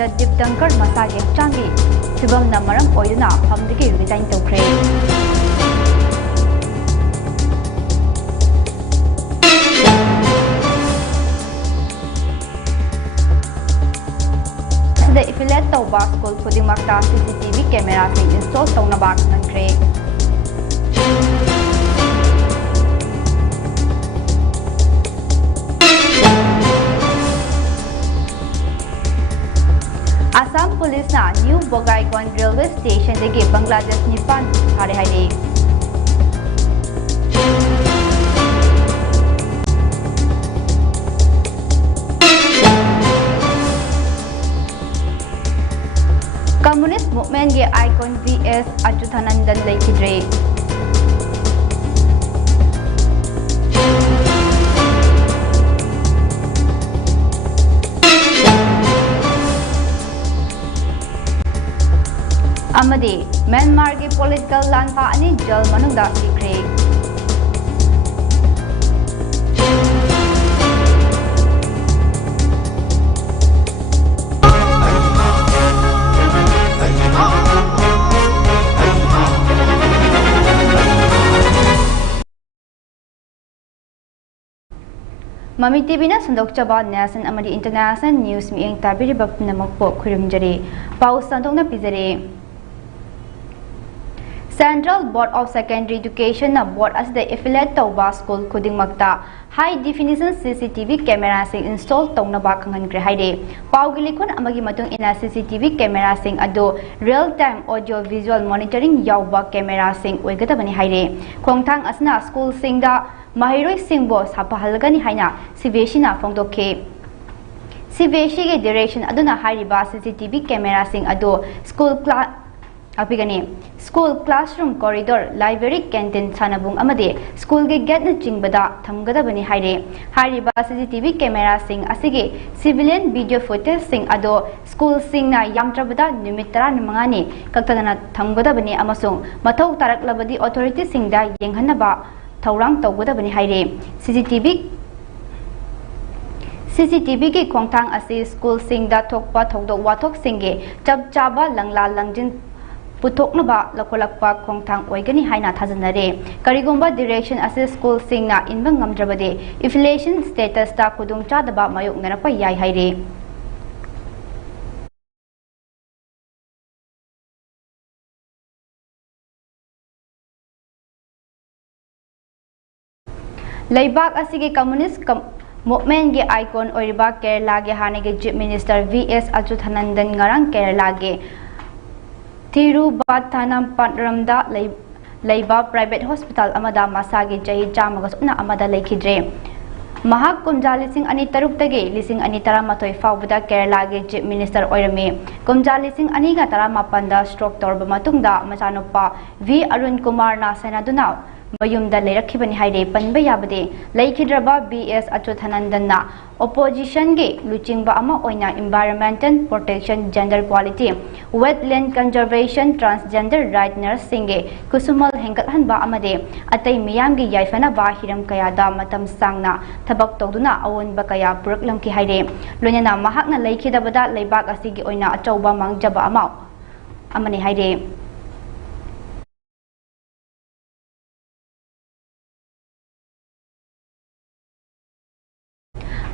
ꯃꯗꯨꯗ ꯗꯤꯞꯇꯪꯀꯔ ꯃꯁꯥꯒꯤ ꯍꯛꯆꯥꯡꯒꯤ ꯐꯤꯕꯝꯅ ꯃꯔꯝ ꯑꯣꯏꯗꯨꯅ ꯐꯝꯗꯒꯤ ꯔꯤꯖꯥꯏꯟ ꯇꯧꯈ꯭ꯔꯦ꯫ ꯑꯁꯤꯗ ꯑꯦꯐꯤꯂꯤꯌꯦꯠ ꯇꯧꯕ ꯁ꯭ꯀꯨꯜ ꯈꯨꯗꯤꯡꯃꯛꯇ CCTV ꯀꯦꯃꯦꯔꯥꯁꯤꯡ ꯏꯟꯁꯇꯣꯜ ꯇꯧꯅꯕ ꯈꯪꯍꯟꯈ꯭ꯔꯦ꯫ Assam Police na New Bogaigaon Railway Station degi Bangladesh 9 fare haire. Communist movement ge icon VS Achuthanandan lekhidre. Amadi Myanmar के political lanpa ani jail manungda sikre. MAMI TV na sandok chaba national amadi international news mi eng tabiri bapna makpo khurimjare pau sandok na pizare. Central Board of Secondary Education na board as the affiliate tauba school khudingmakta high definition CCTV camera sing install taunaba khanghankre haide pau gilikon amagi matung ina CCTV camera sing ado real time audio visual monitoring yauba camera sing oigadabani haide khongthang asna school sing da mahiroi singbo sapahalgani haina CBSE na phongdokhe CBSE ge direction aduna hairiba CCTV camera sing ado school classroom corridor library canteen sanabung amade school ge gate na jingbada thamgadabani haire hariba CCTV camera sing asige civilian video footage sing ado school sing na yamtrabada numit 15 ni kaktadana thamgadabani amasung mathau taraklabadi authority sing da yenghanaba thaurang tawgadabani haire CCTV ki khongthang asi school sing da thokpa thokdok wathok singge chap chaba langla langjin puthoknaba lakolakpa khongthang oigani haina thajanare karigomba direction ase school singna inbang ngamdrabade affiliation status ta khudung chadaba mayok narapa yai haire Laibak asige communist movement ge icon oiriba Kerala ge hanege chief minister VS Achuthanandan ngarang Kerala ge Thiruvananthapuramda leiba private hospital amada masagi chahi chamaga suna amada lekhidre mahak kumja 2006 2013 faubada Kerala ge chief minister oirame kumja 2018 da stroke torba matungda machanupa V Arun Kumar na senaduna mayumda leirakhibani haire panba yabade leikhidraba BS Achuthanandan na opposition ge luchingba ama oina environmental protection gender equality wetland conservation transgender right nursing ge kusumal hengathanba amade atai miyam ge yaifana ba hiram kaya da matam sangna thabak tawduna awonba kaya puraklamki haire loinana mahakna leikhidabada leibak asigi oina achauba mangjaba ama amani haire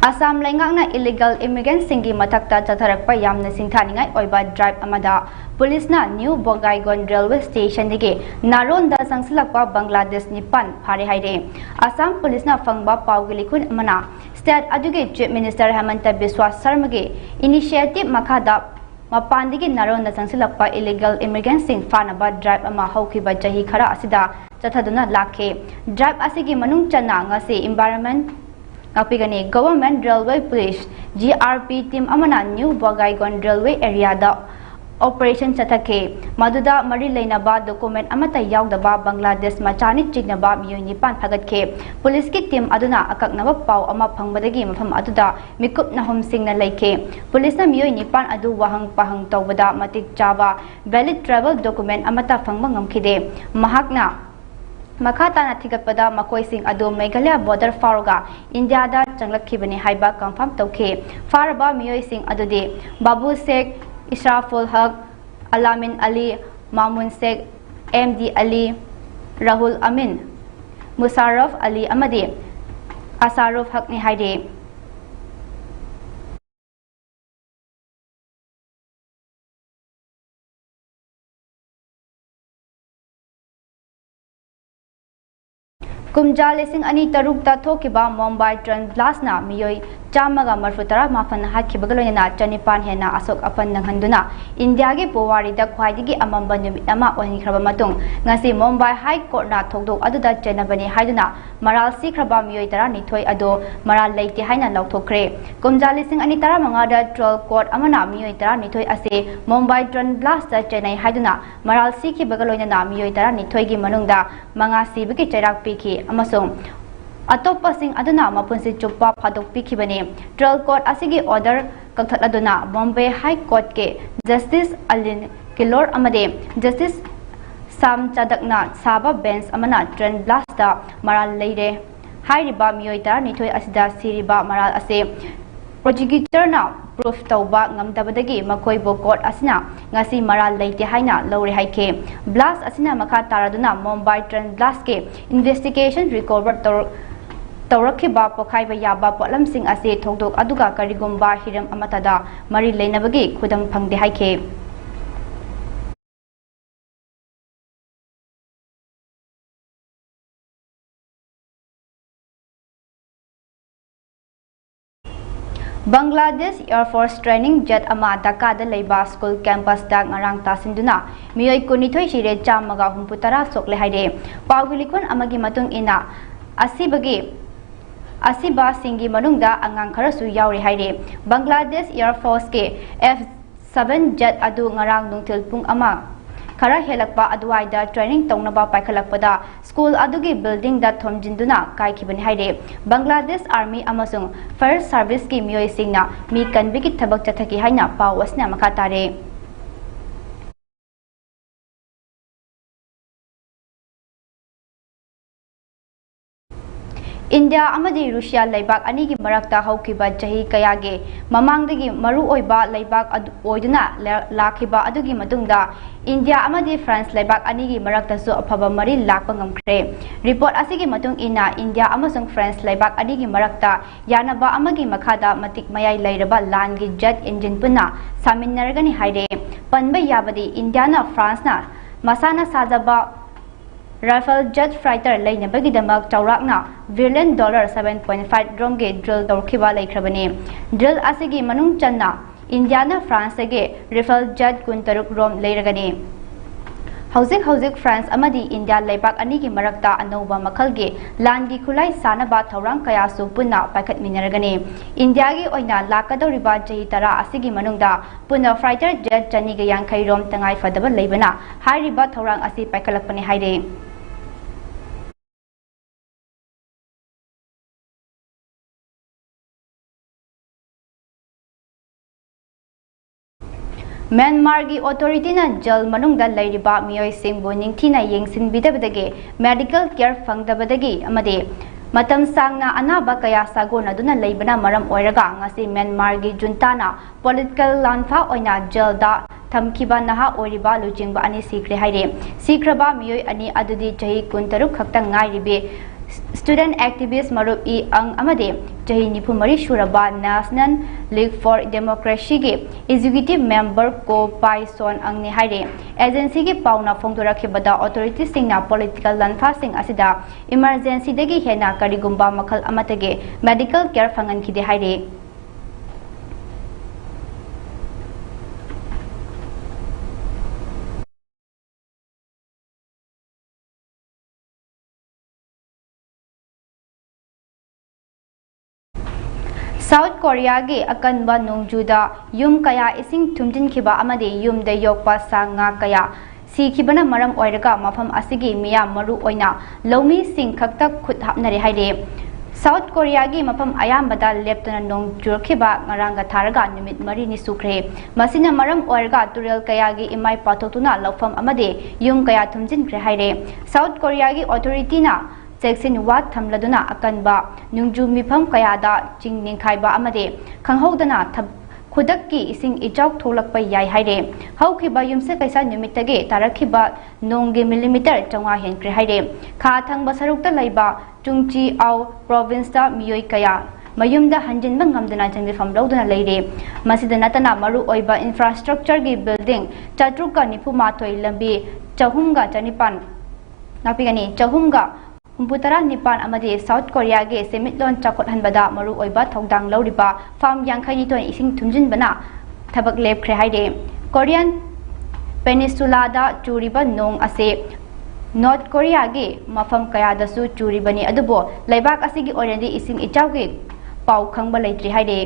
Assam Laingakna illegal immigrant singi matakta chatharakpa yamna singthaningai oiba drive amada police na New Bogaigaon railway station dege naronda sangsilakpa Bangladesh 9 phare haire Assam police na fangba pawgilikun amana state aduge chief minister Hemanta Biswa Sarma ge initiative makhada mapandigi naronda sangsilakpa illegal immigrant sing fanaba drive ama haukiba chahi khara asida chathaduna lakhe drive asigi manung chana ngase environment Kapigani Government Railway Police GRP team amana New Bogaigaon Railway area da operation chathake maduda mari leinaba document amata yaudaba Bangladesh machani chignaba miyoi 9 phagatke police ki team aduna akaknaba paw ama phangbadagi mafam aduda mikup nahum singna leike police na miyoi 9 adu wahang pahang tawbada matik chaba valid travel document amata phangba ngamkhide mahakna Makata Tigapada Makoising Ado Meghalaya border Faroga, India da Changlakibani Haiba confirm Toke, Faraba Mioising Adude, Babu Sek, Israful Haq, Alamin Ali, Mamun Sek, MD Ali, Rahul Amin, Musarraf Ali Amadi, Asaruf Hakni Haide. Kumja lesing ani taruk ta thokiba Mumbai train blast na miyoi chamaga marfutara mafan hakibagaloina chanipan hena asok apan nanghanduna India ge powari da khwaidigi amamba numit ama oni khraba matung ngasi Mumbai High Court na thokdok aduda chenabani haiduna maral si khraba miyoi tara nithoi ado maral leite haina lauthokre kumja lesing ani tara manga da trial court amana miyoi tara nithoi ase Mumbai train blast da chenai haiduna maral si ki bagaloina na miyoi tara nithoi gi manungda manga sibiki chairak piki amasung atopasing aduna mapunsi chuppa phadok pikibani trial court asigi order kakthal aduna Bombay High Court ke Justice ALINA Kilor amade Justice Sam Chadakna Saba bench amana train blast da maral leire hairiba mioita nithoi asida siriba maral ase prosecutor na proof tauba ngamdabadagi makoi bo court asina ngasi maral leite haina lore haike blast asina makha taraduna Mumbai train blast ke investigation recover Taurakhiba pokhaiba yaba potlamsing ase thokdok aduga karigumba hiram amatada mari leinabagi khudam phangde haike Bangladesh Air Force Training Jet ama Dhaka da leiba school campus da ngarang tasinduna miyoi kunithoi sire chamaga humputara sokle haide pawgilikon amagi matung ina Asiba Singi Manungda Angang Karasu Yauri Haide Bangladesh Air Force ke F7 jet adu ngarang nungtil pung ama Kara helakpa aduaida training tongnaba paikhalakpada school adugi building da thomjinduna kaikibani haide Bangladesh Army amasung Fire Service ki miyoi singna mi kanbigi thabak chathaki haina pawasna makatare India amadi Russia laibak anigi marakta haukiba jahi kayage mamangdagi maru oiba laibak oiduna lakhiba adugi matungda India amadi France laibak anigi marakta su aphaba mari lakpa ngamkhre report asigi matung ina India amasung France laibak anigi marakta yanaba amagi makhada matik mayai lairaba langi jet engine punna saminargani haide panba yabadi India na France na masana sajaba Rifle jet fighter laina bagi damak chaurakna $1 7.5 drone drill dorkhiba laikhrabani drill asigi manung channa Indiana France ge rifle jet kuntaruk rom leiragani Hauzik France amadi India laibak anigi marakta anouba makhalge langi khulai sanaba thaurang kaya su punna paikhat minaragani India gi oina lakadoriba jahi tara asigi manungda punna fighter jet chani ge yang khairom tangai fadaba leibana hairiba thaurang asi paikhalakpani haide Myanmar gi authority na jal manungda lairiba miyoi singbu ningthina yengsin bidabadagi medical care fangdabadagi amade matam sangna anaba kaya sagona duna leibana maram oiraga ngasi Myanmar gi junta na political lanfa oina jal da thamkiba naha oiriba lujingba ani sikre haire sikraba miyoi ani adudi jahi kuntaruk khakta ngairibe Student activist Marup E. Ang Amade, Jahi Nipumari Shuraba National League for Democracy ge Executive Member Ko Pai Son Ang ni Haide, Agency ge Pauna Fongdura Kibada Authorities Singna Political Lanfasing Asida, Emergency degi Hena Karigumba Makal Amatage, Medical Care Fangan Kide Haide. South Korea ge akanba nongjuda yum kaya ising thumjin khiba amade yum de yokpa sanga kaya si khibana maram oiraga mafam asigi miya maru oina lomi sing khakta khut hapnare haide South Korea gi mapam ayambada leptuna nong jurkhiba ngaranga tharaga nimit mari ni sukre masina maram oirga turel kaya gi imai pathotuna lawfam amade yum kaya thumjin kre haire South Korea gi authority na Seksin wat thamladuna akanba nungju mifam kaya da chingning khaiba amade khanghodana khudakki ising ichak tholakpa yai haire haukiba yumse kaisa nimitage tarakhiba nongge millimeter changwa hen kre haire kha thangba sarukta laiba Chungchi au province da miyoi kaya mayumda hanjin bangamdana jangdifam lawduna leire masida natana maru oiba infrastructure gi building chatruka nipuma thoi lambi chahumga chanipan napigani chahumga Humputara Nipan amadi South Korea ge semitlon chakot hanbada maru oiba thongdang lawriba farm yangkhai ton ising thumjin bana thabak lep khre haide Korean Peninsula da churiba nong ase North Korea ge mafam kaya da su churibani adubo laibak asigi orandi ising ichaw ge pau khangba leitri haide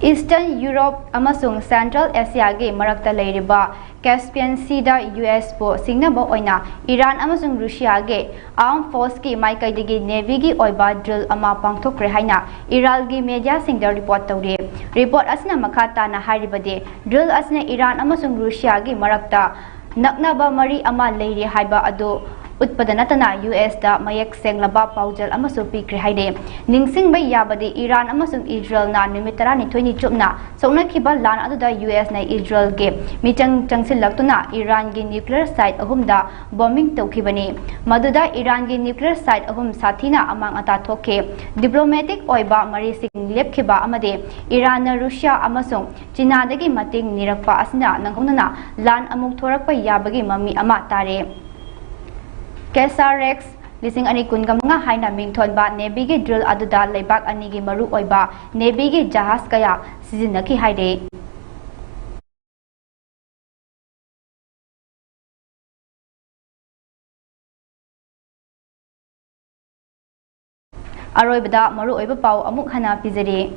Eastern Europe amasung Central Asia ge marakta leiriba Caspian Sea da US bo singnaba oina Iran amasung Russia ge armed force ki maikai digi navy gi oiba drill ama pangthokre haina Iran gi media singda report tawre report asna makhata na haribade drill asna Iran amasung Russia gi marakta naknaba mari ama leiri haiba ado Utpadanatana US da mayak senglaba paujal amasu pikre haide ningsing bai yabadi Iran amasung Israel na nimitara ni thoini chupna songna khiba lan aduda US na Israel ge mitang changsil laktuna Iran gi nuclear site ahumda bombing tawkhibani maduda Iran gi nuclear site ahum sathina amang ata thokhe diplomatic oiba mari sing lepkhiba amade Iran na Russia amasung China dagi mating nirakpa asna nanghonana lan amuk thorakpa yabagi mami ama tare Kesarex lising ani kunga mga haina mingthon ba Navy gi drill aduda leibak ani gi maru oiba Navy gi jahas kaya sizinaki haide Aroibada maru oiba pau amuk hana pizari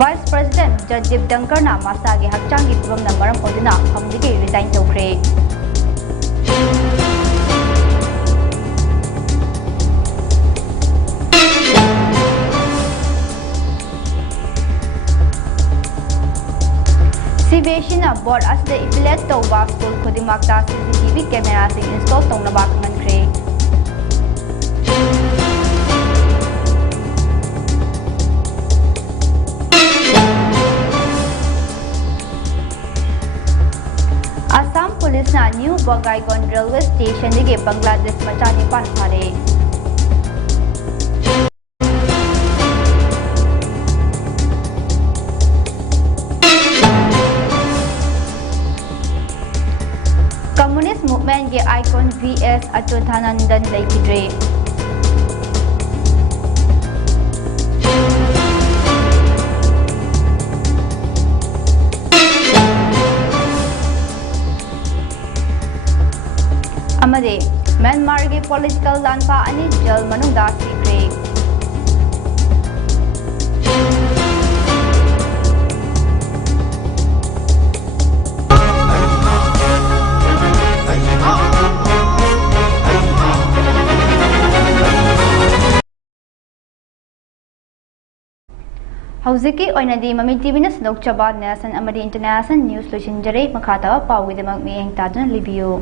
Vice President Jagdeep Dhankar na masagi hakchangi pibam na maram odina hamdigi resign tawkre CBSE na board asde affiliate tawba school khudimakta CCTV camera sing install tawna ba kangankre Assam Police na New Bogaigon Railway Station dige Bangladesh machani pan phare Communist movement ge icon VS Achyutanandan laikidre Amade Myanmar ge political lanpa ani jail manungda sikre Hauziki oinadi Mami TV na sadok chaba nasan amadi international news losinjare makata pawidamag miyeng tadun libyo